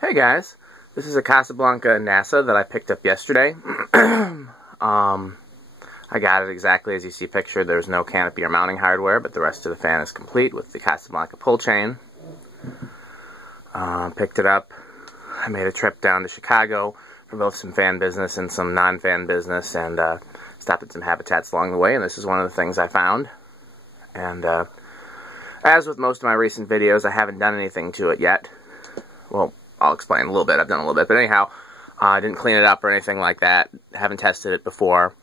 Hey guys, this is a Casablanca NASA that I picked up yesterday. I got it exactly as you see pictured. There's no canopy or mounting hardware, but the rest of the fan is complete with the Casablanca pull chain. Picked it up. I made a trip down to Chicago for both some fan business and some non-fan business, and stopped at some habitats along the way, and this is one of the things I found. And as with most of my recent videos, I haven't done anything to it yet. Well, I'll explain a little bit. I've done a little bit, but anyhow, I didn't clean it up or anything like that. Haven't tested it before.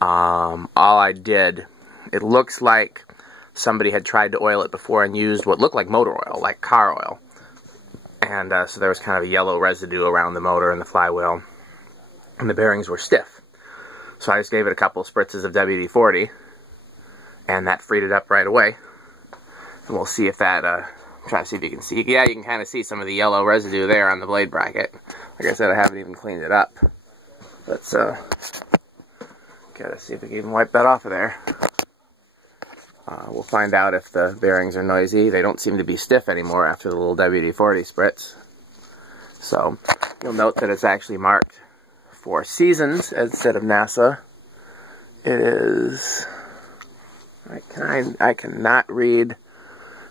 All I did, it looks like somebody had tried to oil it before and used what looked like motor oil, like car oil. And so there was kind of a yellow residue around the motor and the flywheel, and the bearings were stiff. So I just gave it a couple spritzes of WD-40, and that freed it up right away. And we'll see if that, try to see if you can see. Yeah, you can kind of see some of the yellow residue there on the blade bracket. Like I said, I haven't even cleaned it up. Let's, gotta see if we can even wipe that off of there. We'll find out if the bearings are noisy. They don't seem to be stiff anymore after the little WD-40 spritz. So, you'll note that it's actually marked 4 seasons instead of NASA. It is... I cannot read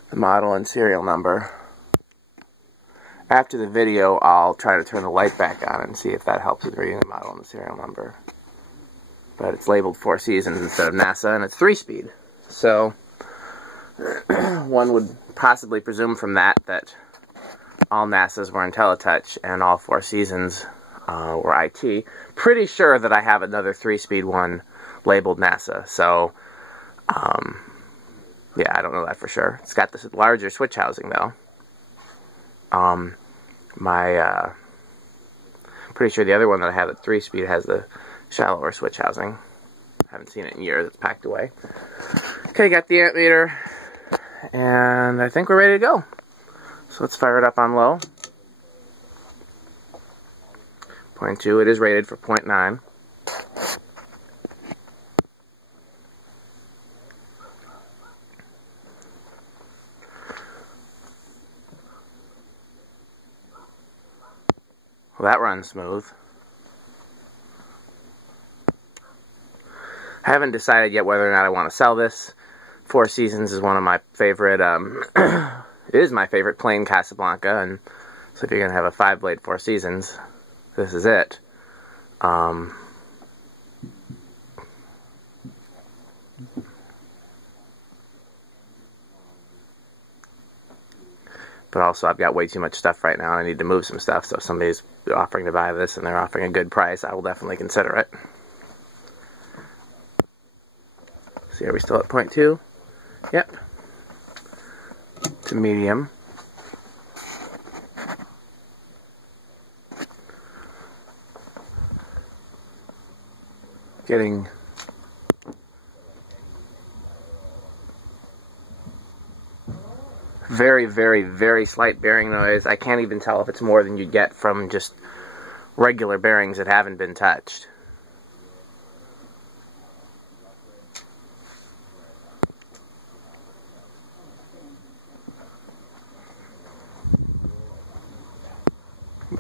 the model and serial number. After the video, I'll try to turn the light back on and see if that helps with reading the model and the serial number. But it's labeled 4 seasons instead of NASA, and it's 3-speed. So, one would possibly presume from that all NASAs were IntelliTouch and all 4 seasons were IT. Pretty sure that I have another 3-speed one labeled NASA, so yeah, I don't know that for sure. It's got this larger switch housing though. Pretty sure the other one that I have at 3-speed has the shallower switch housing. Haven't seen it in years. It's packed away. Okay, got the amp meter, and I think we're ready to go. So let's fire it up on low. 0.2. It is rated for 0.9. Well, that runs smooth. I haven't decided yet whether or not I want to sell this. 4 Seasons is one of my favorite, it is my favorite plain Casablanca, and so if you're going to have a 5-blade 4 Seasons, this is it. But also I've got way too much stuff right now, and I need to move some stuff, so if somebody's offering to buy this and they're offering a good price, I will definitely consider it. See, are we still at 0.2? Yep. To medium. Getting very, very, very slight bearing noise. I can't even tell if it's more than you'd get from just regular bearings that haven't been touched.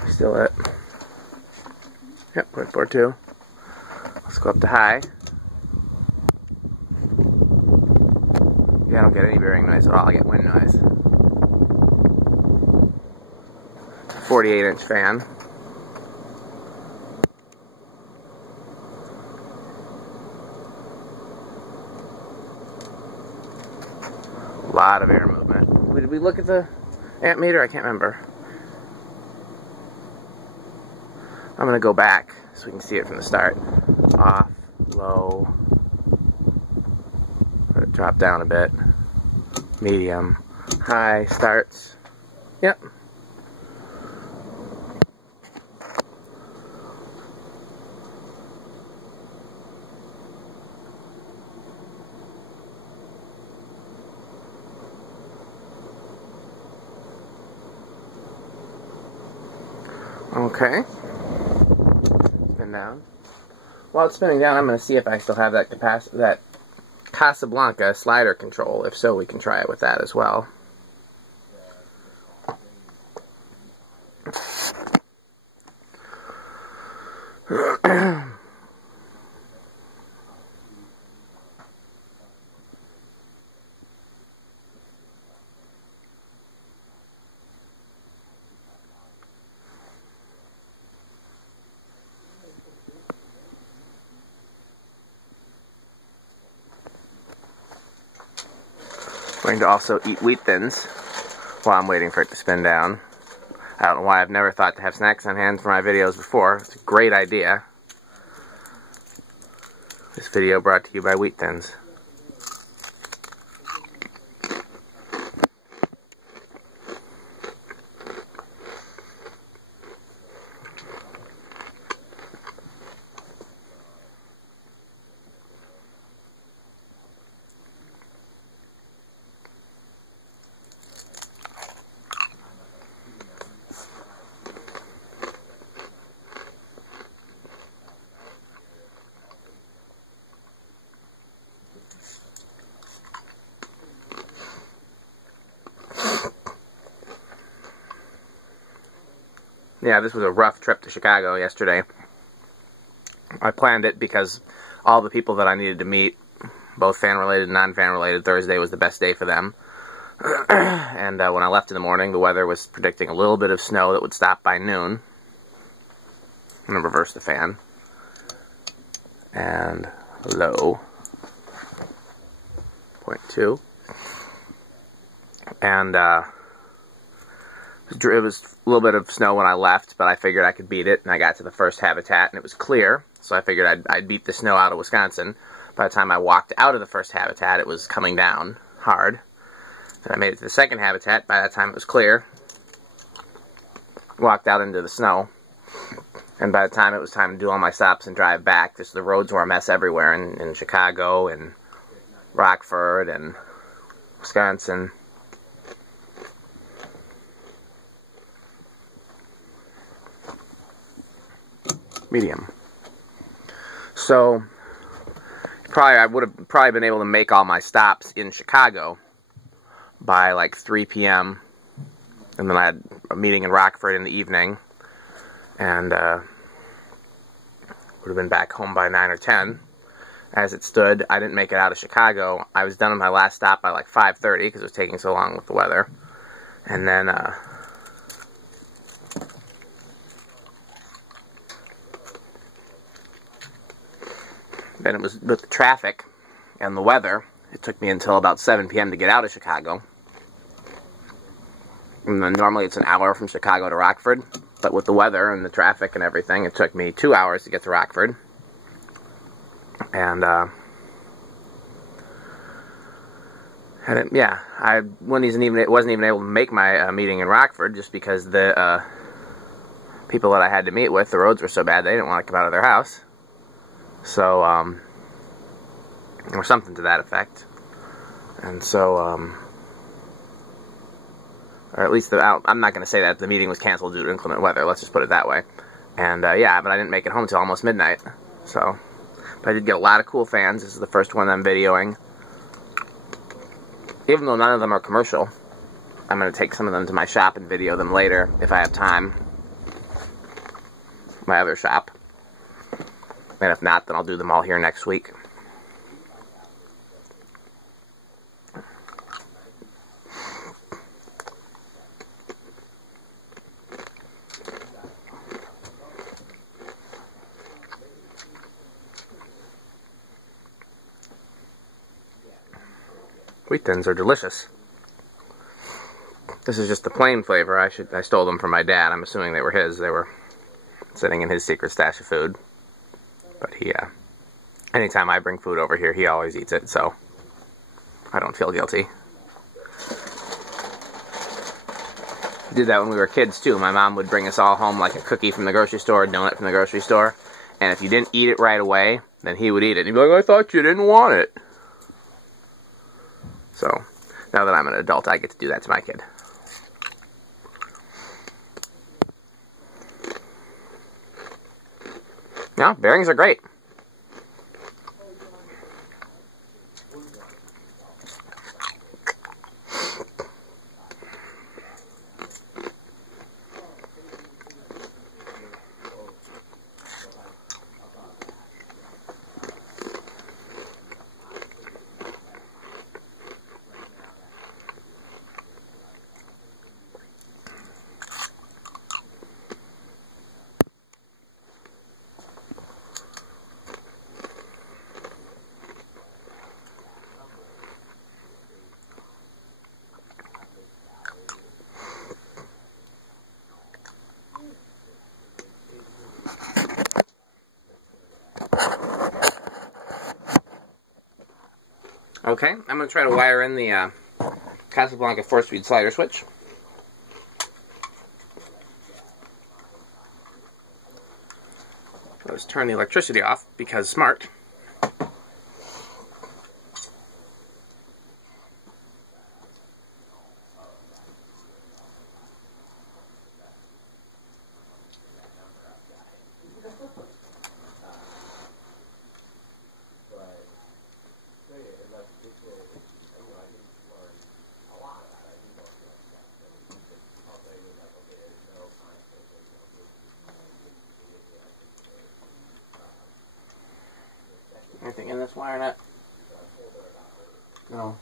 Still at, yep, 0.42. Let's go up to high. Yeah, I don't get any bearing noise at all. I get wind noise. 48-inch fan. A lot of air movement. Did we look at the amp meter? I can't remember. I'm going to go back so we can see it from the start. Off, low, let it drop down a bit, medium, high, starts, yep. Okay. Down. While it's spinning down, I'm going to see if I still have that Casablanca slider control. If so, we can try it with that as well. going to also eat wheat thins while I'm waiting for it to spin down. I don't know why I've never thought to have snacks on hand for my videos before. It's a great idea. This video brought to you by Wheat Thins. Yeah, this was a rough trip to Chicago yesterday. I planned it because all the people that I needed to meet, both fan-related and non-fan-related, Thursday was the best day for them. And when I left in the morning, the weather was predicting a little bit of snow that would stop by noon. I'm going to reverse the fan. And low. 0.2. And it was a little bit of snow when I left, but I figured I could beat it, and I got to the first habitat, and it was clear, so I figured I'd beat the snow out of Wisconsin. By the time I walked out of the first habitat, it was coming down hard. Then I made it to the second habitat. By that time, it was clear. Walked out into the snow, and by the time it was time to do all my stops and drive back, just the roads were a mess everywhere in Chicago and Rockford and Wisconsin. Medium. So I would have probably been able to make all my stops in Chicago by like 3 p.m. and then I had a meeting in Rockford in the evening, and would have been back home by 9 or 10. As it stood, I didn't make it out of Chicago. I was done with my last stop by like 5:30 because it was taking so long with the weather, and then it was with the traffic and the weather, it took me until about 7 p.m. to get out of Chicago. And then normally it's an hour from Chicago to Rockford, but with the weather and the traffic and everything, it took me 2 hours to get to Rockford. And I wasn't even able to make my meeting in Rockford just because the people that I had to meet with, the roads were so bad they didn't want to come out of their house. So, or something to that effect. And so, or at least I'm not going to say that the meeting was canceled due to inclement weather, let's just put it that way. And yeah, but I didn't make it home until almost midnight. So, but I did get a lot of cool fans. This is the first one I'm videoing. Even though none of them are commercial, I'm going to take some of them to my shop and video them later if I have time. My other shop. And if not, then I'll do them all here next week. Wheat thins are delicious. This is just the plain flavor. I stole them from my dad. I'm assuming they were his. They were sitting in his secret stash of food. But anytime I bring food over here, he always eats it, so I don't feel guilty. Did that when we were kids, too. My mom would bring us all home like a cookie from the grocery store, a donut from the grocery store, and if you didn't eat it right away, then he would eat it. He'd be like, I thought you didn't want it. So, now that I'm an adult, I get to do that to my kid. No, bearings are great. Okay, I'm going to try to wire in the Casablanca 4-speed slider switch. Let's turn the electricity off because smart. Anything in this wire net? No.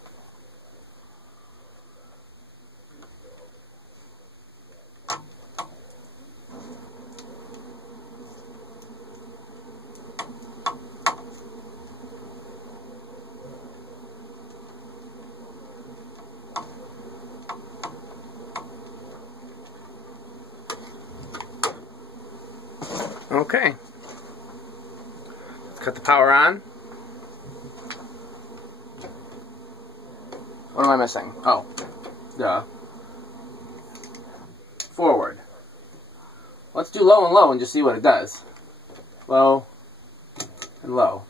Okay. Let's cut the power on. What am I missing? Oh, duh. Forward. Let's do low and low and just see what it does. Low and low.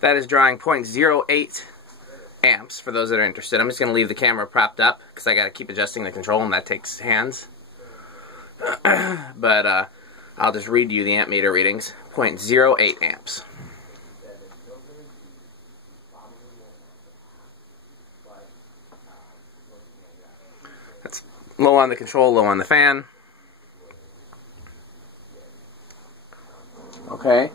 That is drawing 0.08 amps for those that are interested. I'm just going to leave the camera propped up because I got to keep adjusting the control and that takes hands. But I'll just read you the amp meter readings. 0.08 amps. That's low on the control, low on the fan. Okay.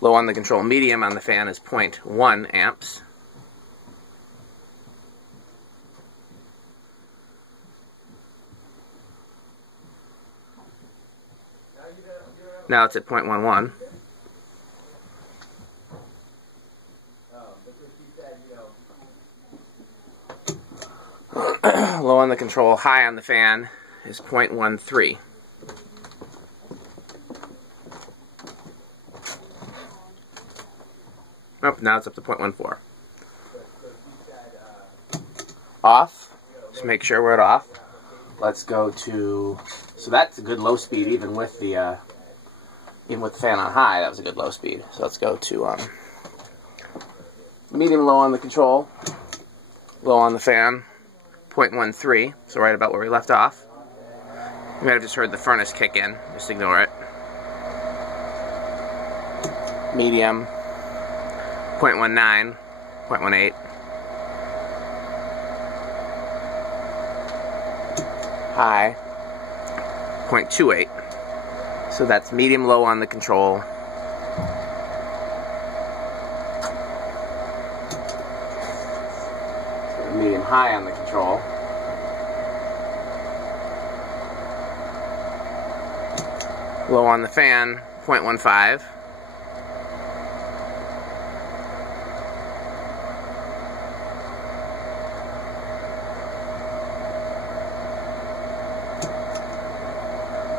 Low on the control, medium on the fan is 0.1 amps. Now it's at 0.11. Low on the control, high on the fan is 0.13. Oh, now it's up to 0.14. Off. Just make sure we're at off. Let's go to, so that's a good low speed even with the fan on high. That was a good low speed. So let's go to medium low on the control, low on the fan, 0.13. So right about where we left off. You might have just heard the furnace kick in. Just ignore it. Medium, 0.19, 0.18. High, 0.28. So that's medium low on the control. Medium high on the control. Low on the fan, 0.15.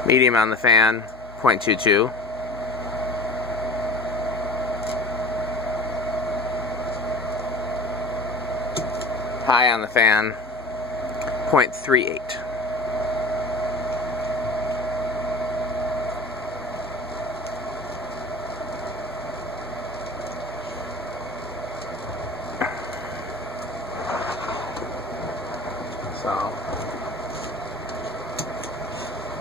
Medium on the fan, 0.22. High on the fan, 0.38. So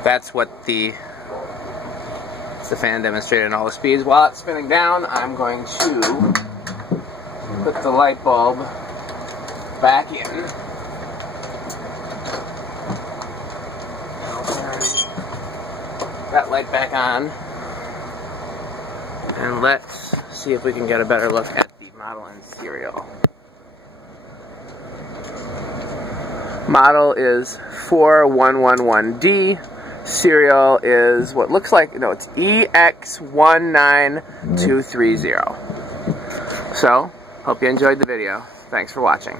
that's what the fan demonstrated in all the speeds. While it's spinning down, I'm going to put the light bulb back in. I'll turn that light back on. And let's see if we can get a better look at the model and serial. Model is 4111D. Serial is what looks like, no, it's EX19230. So, hope you enjoyed the video. Thanks for watching.